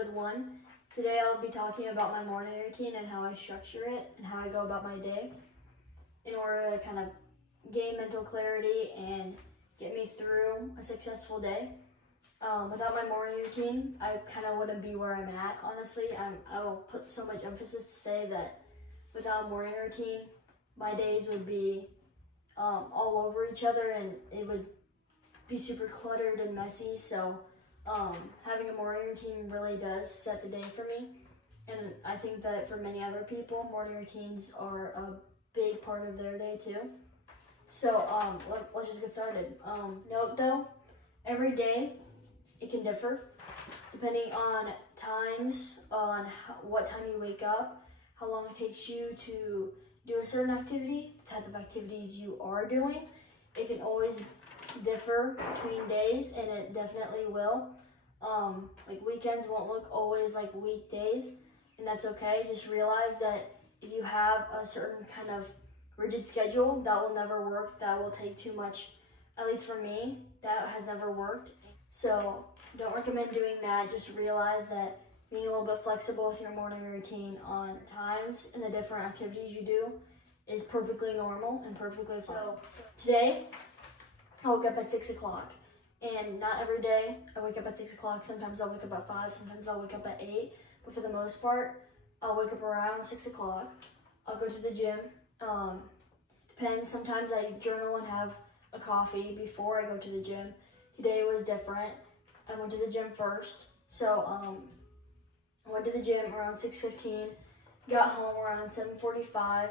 episode 1. Today I'll be talking about my morning routine and how I structure it and how I go about my day in order to kind of gain mental clarity and get me through a successful day. Without my morning routine, I kind of wouldn't be where I'm at, honestly. I will put so much emphasis to say that without a morning routine, my days would be all over each other and it would be super cluttered and messy. So having a morning routine really does set the day for me. And I think that for many other people, morning routines are a big part of their day too. So let's just get started. Note though, every day it can differ depending on times, on what time you wake up, how long it takes you to do a certain activity, the type of activities you are doing. It can always differ between days, and it definitely will. Like weekends won't look always like weekdays, and that's okay. Just realize that if you have a certain kind of rigid schedule, that will never work. That will take too much, at least for me, that has never worked. So don't recommend doing that. Just realize that being a little bit flexible with your morning routine on times and the different activities you do is perfectly normal and perfectly fine. So today, I woke up at 6 o'clock. And not every day I wake up at 6 o'clock. Sometimes I'll wake up at 5, sometimes I'll wake up at 8. But for the most part, I'll wake up around 6 o'clock. I'll go to the gym. Depends. Sometimes I journal and have a coffee before I go to the gym. Today was different. I went to the gym first. So I went to the gym around 6:15. Got home around 7:45.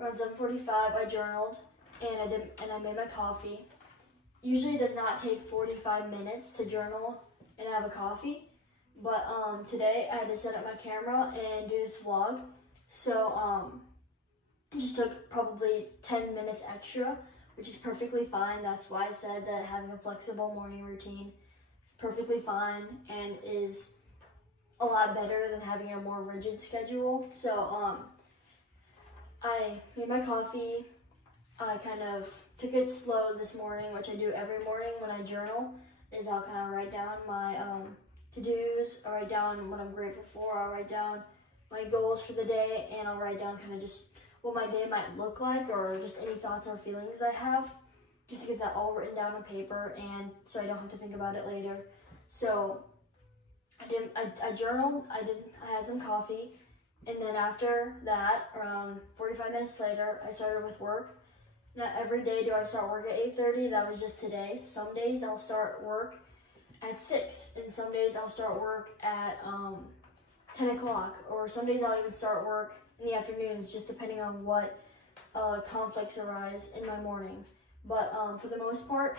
Around 7:45 I journaled and I made my coffee. Usually it does not take 45 minutes to journal and have a coffee, but today I had to set up my camera and do this vlog, so it just took probably 10 minutes extra, which is perfectly fine. That's why I said that having a flexible morning routine is perfectly fine and is a lot better than having a more rigid schedule. So I made my coffee. I kind of took it slow this morning, which I do every morning when I journal, is I'll kind of write down my to-dos, I'll write down what I'm grateful for, I'll write down my goals for the day, and I'll write down kind of just what my day might look like or just any thoughts or feelings I have, just to get that all written down on paper and so I don't have to think about it later. So I journaled, I had some coffee, and then after that, around 45 minutes later, I started with work. Not every day do I start work at 8:30, that was just today. Some days I'll start work at 6, and some days I'll start work at 10 o'clock, or some days I'll even start work in the afternoons, just depending on what conflicts arise in my morning. But for the most part,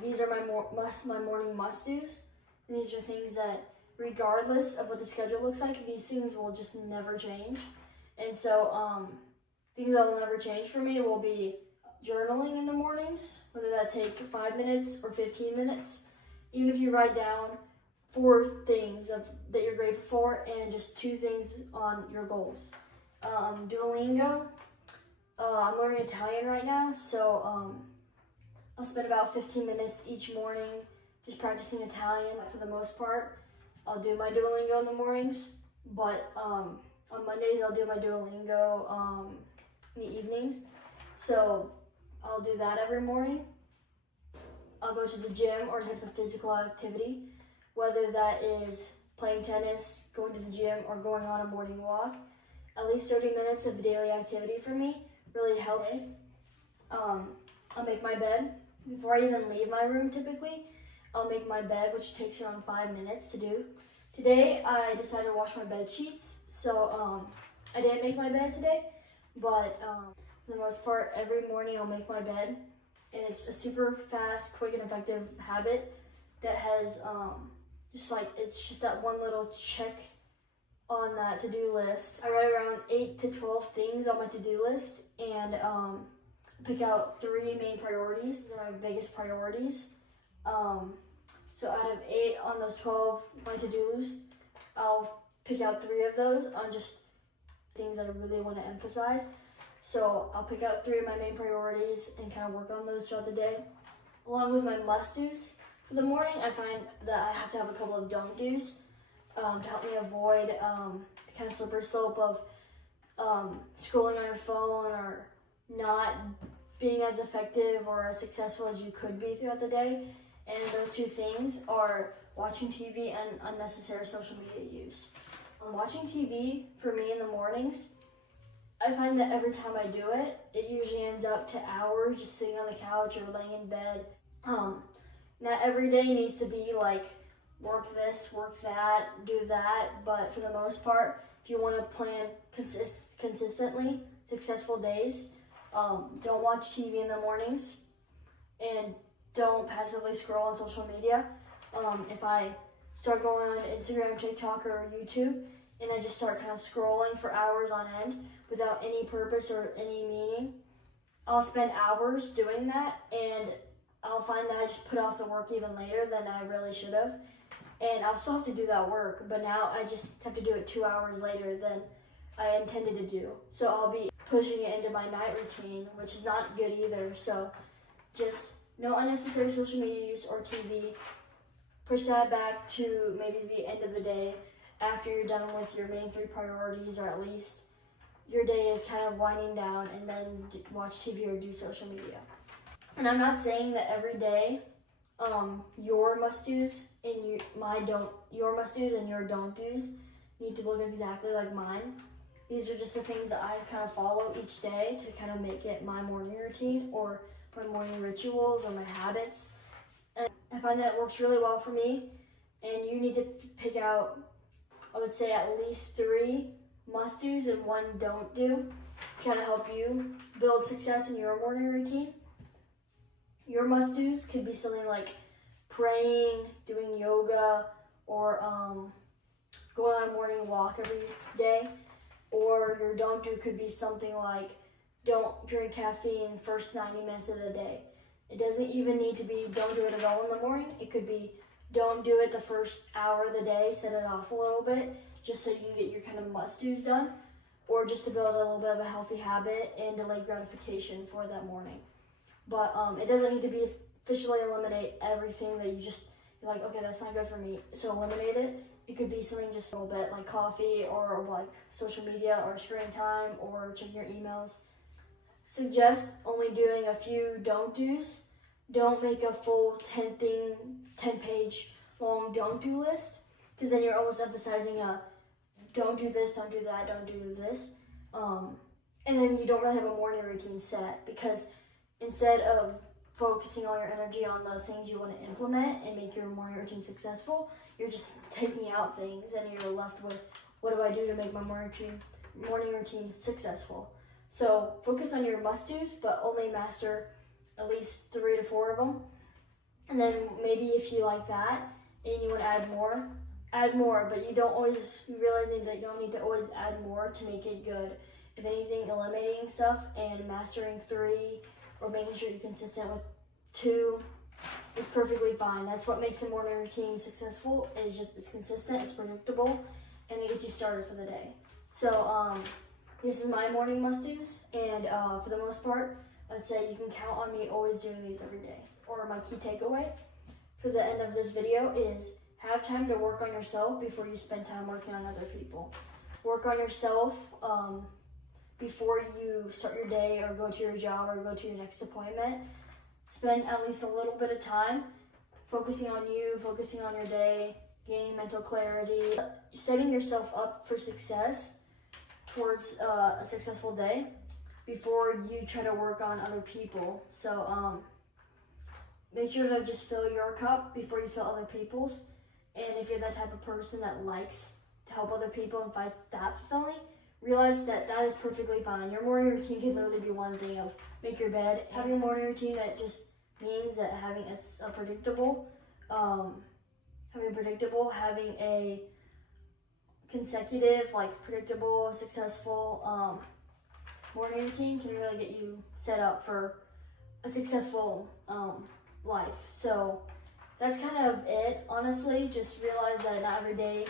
these are my morning must-dos, and these are things that, regardless of what the schedule looks like, these things will just never change. And so things that will never change for me will be journaling in the mornings, whether that take 5 minutes or 15 minutes. Even if you write down 4 things that you're grateful for and just 2 things on your goals. Duolingo, I'm learning Italian right now, so I'll spend about 15 minutes each morning just practicing Italian for the most part. I'll do my Duolingo in the mornings, but on Mondays I'll do my Duolingo in the evenings, so I'll do that every morning. I'll go to the gym or types of physical activity, whether that is playing tennis, going to the gym, or going on a morning walk. At least 30 minutes of daily activity for me really helps. I'll make my bed. Before I even leave my room typically, I'll make my bed, which takes around 5 minutes to do. Today I decided to wash my bed sheets, so I didn't make my bed today. But for the most part, every morning I'll make my bed, and it's a super fast, quick, and effective habit that has it's just that one little check on that to-do list. I write around 8 to 12 things on my to-do list and pick out 3 main priorities. They're my biggest priorities. So out of 8 on those 12 my to-dos, I'll pick out 3 of those on just things that I really want to emphasize. So I'll pick out 3 of my main priorities and kind of work on those throughout the day. Along with my must-dos, For the morning, I find that I have to have a couple of don't do's to help me avoid the kind of slippery slope of scrolling on your phone or not being as effective or as successful as you could be throughout the day. And those two things are watching TV and unnecessary social media use. Watching TV for me in the mornings, I find that every time I do it, it usually ends up to hours just sitting on the couch or laying in bed. Not every day needs to be like work this, work that, do that, but for the most part, if you want to plan consistently successful days, don't watch TV in the mornings and don't passively scroll on social media. If I start going on Instagram, TikTok, or YouTube, and I just start kind of scrolling for hours on end without any purpose or any meaning, I'll spend hours doing that, and I'll find that I just put off the work even later than I really should have. And I'll still have to do that work, but now I just have to do it 2 hours later than I intended to do. So I'll be pushing it into my night routine, which is not good either. So just no unnecessary social media use or TV. Push that back to maybe the end of the day after you're done with your main 3 priorities, or at least your day is kind of winding down, and then watch TV or do social media. And I'm not saying that every day your must-dos and your must-dos and your don't-dos need to look exactly like mine. These are just the things that I kind of follow each day to kind of make it my morning routine or my morning rituals or my habits. And I find that it works really well for me, and you need to pick out, I would say, at least 3 must-dos and 1 don't-do to kind of help you build success in your morning routine. Your must-dos could be something like praying, doing yoga, or going on a morning walk every day. Or your don't-do could be something like don't drink caffeine first 90 minutes of the day. It doesn't even need to be don't do it at all in the morning. It could be don't do it the first hour of the day, set it off a little bit, just so you can get your kind of must-dos done, or just to build a little bit of a healthy habit and delay gratification for that morning. But it doesn't need to be officially eliminate everything that you're like, okay, that's not good for me, so eliminate it. It could be something just a little bit like coffee or like social media or screen time or checking your emails. Suggest only doing a few don't-dos. Don't make a full 10-page long don't-do list, because then you're almost emphasizing don't do this, don't do that, don't do this. And then you don't really have a morning routine set, because instead of focusing all your energy on the things you want to implement and make your morning routine successful, you're just taking out things and you're left with, what do I do to make my morning routine successful? So focus on your must-dos, but only master at least 3 to 4 of them. And then maybe if you like that and you want to add more, but you realizing that you don't need to always add more to make it good. If anything, eliminating stuff and mastering 3 or making sure you're consistent with 2 is perfectly fine. That's what makes a morning routine successful, is just it's consistent, it's predictable, and it gets you started for the day. So this is my morning must-dos, and for the most part, I'd say you can count on me always doing these every day. Or my key takeaway for the end of this video is have time to work on yourself before you spend time working on other people. Work on yourself before you start your day or go to your job or go to your next appointment. Spend at least a little bit of time focusing on you, focusing on your day, gaining mental clarity, setting yourself up for success towards a successful day before you try to work on other people. So make sure to just fill your cup before you fill other people's. And if you're that type of person that likes to help other people and finds that fulfilling, realize that that is perfectly fine. Your morning routine can literally be one thing of make your bed. Having a morning routine that just means that having a predictable, having a consecutive, like predictable, successful morning routine can really get you set up for a successful life. So that's kind of it, honestly. Just realize that not every day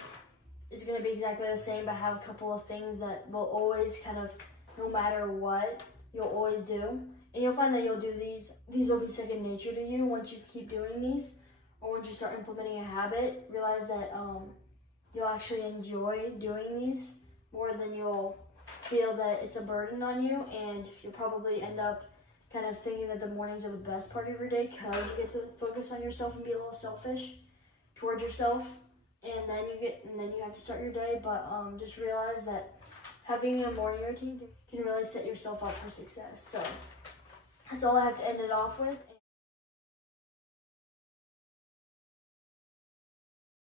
is going to be exactly the same, but have a couple of things that will always kind of, no matter what, you'll always do. And you'll find that you'll do these will be second nature to you once you keep doing these. or once you start implementing a habit, realize that you'll actually enjoy doing these more than you'll feel that it's a burden on you, and you'll probably end up kind of thinking that the mornings are the best part of your day because you get to focus on yourself and be a little selfish towards yourself, and then you have to start your day. But just realize that having a morning routine can really set yourself up for success. So that's all I have to end it off with.